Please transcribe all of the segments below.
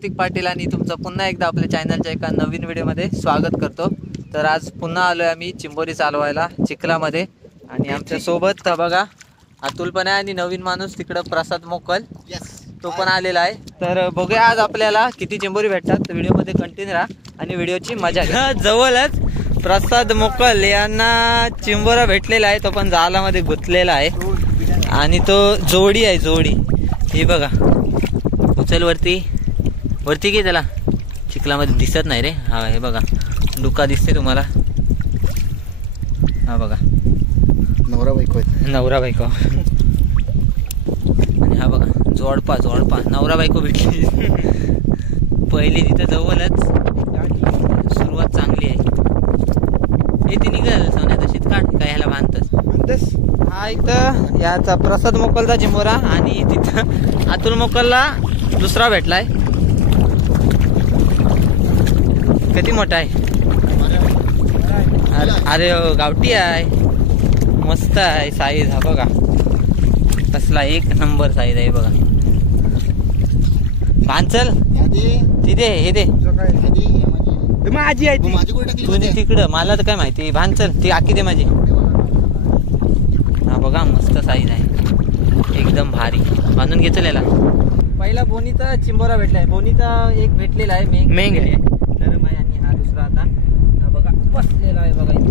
प्रतीक पाटील आणि तुमचं पुन्हा एकदा आपल्या चॅनलच्या एका नवीन व्हिडिओमध्ये स्वागत करतो। तर आज पुन्हा आलोय आम्ही चिंबोरी चालवायला चिखलामध्ये आणि आमच्या सोबत बघा अतुल पण आहे आणि नवीन माणूस तिकडं प्रसाद मोकल तो पण आलेला आहे। तर बघूया आज आपल्याला किती चिंबोरी भेटतात। व्हिडिओमध्ये कंटिन्यू राहा आणि व्हिडिओची मजा घ्या। जवळच प्रसाद मोकल यांना चिंबोरा भेटलेला आहे, तो पण जालामध्ये गुंतलेला आहे आणि तो जोडी आहे जोडी। हे बघा उचल वरती वरती घे त्याला, चिखलामध्ये दिसत नाही रे। हा हे बघा डुका दिसते तुम्हाला, हा बघा नवरा बायको आणि हा बघा जोडपा नवरा बायको भेटली। पहिली तिथं जवळच सुरुवात चांगली आहे। हे ती निघाल सोन्या तशीच काढ काय ह्याला बांधतस। हा इथं याचा प्रसाद मोकलचा चिंबोरा आणि तिथं अतुल मोकलला दुसरा भेटलाय। किती मोठा आहे, अरे गावठी आहे, मस्त आहे साईज। हा बघा कसला एक नंबर साईज आहे बघा। भांचल तिथे हे दे माझी आहे तुझी तिकडं, मला तर काय माहिती। भांचल ती आखी दे माझी। हा बघा मस्त साईज आहे एकदम भारी, बांधून घेतलं याला। पहिला बोनीचा चिंबोरा भेटलाय, बोनीचा एक भेटलेला आहे मेंग आहे नरम आहे आणि हा दुसरा आता हा बघा बसलेला आहे बघा इथे।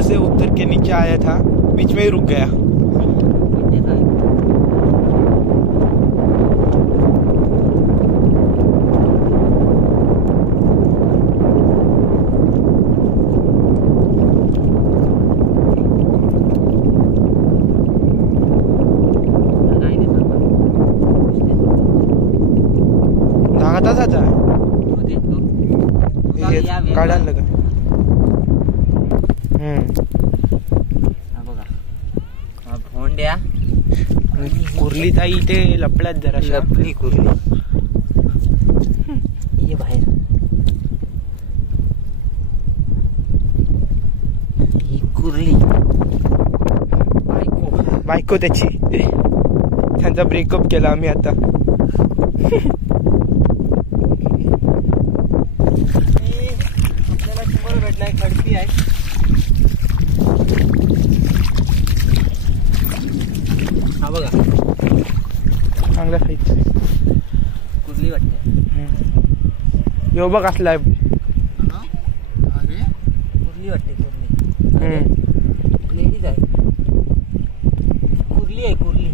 से उतर के नीचे आया था, बीच में ही रुक गया। धागा तासाचा काढायला लगा। भोंड्या कुर्ली ताई इथे लपल्यात जरा, लपली कुर्ली ये बाहेर। ही कुर्ली बायको त्याची, त्यांचा ब्रेकअप केला आम्ही आता। आपल्याला चिंबोरा भेटलाय, खडपी आहे। हा बघा चांगला साईजचा कुर्ली वाटते। यो बघ असला आहे, कुर्ली वाटते कुर्ली लेडीज आहे, कुर्ली आहे कुर्ली।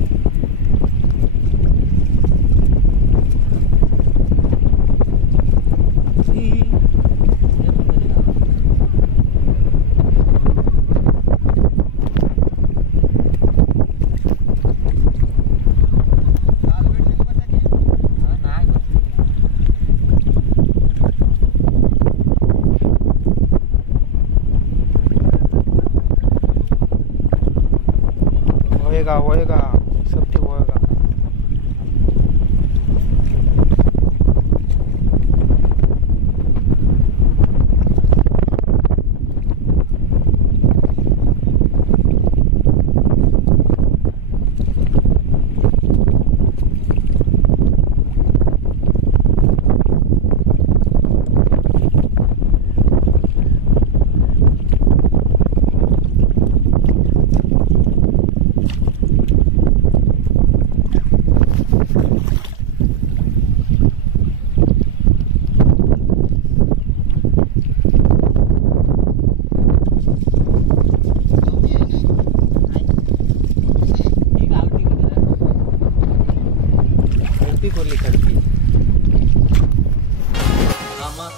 होएगा सब ठीक होएगा।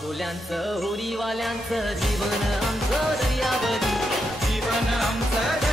कोल्यांचं होडीवाल्यांचं जीवन आमचं दर्यावरी जीवन मन आमचं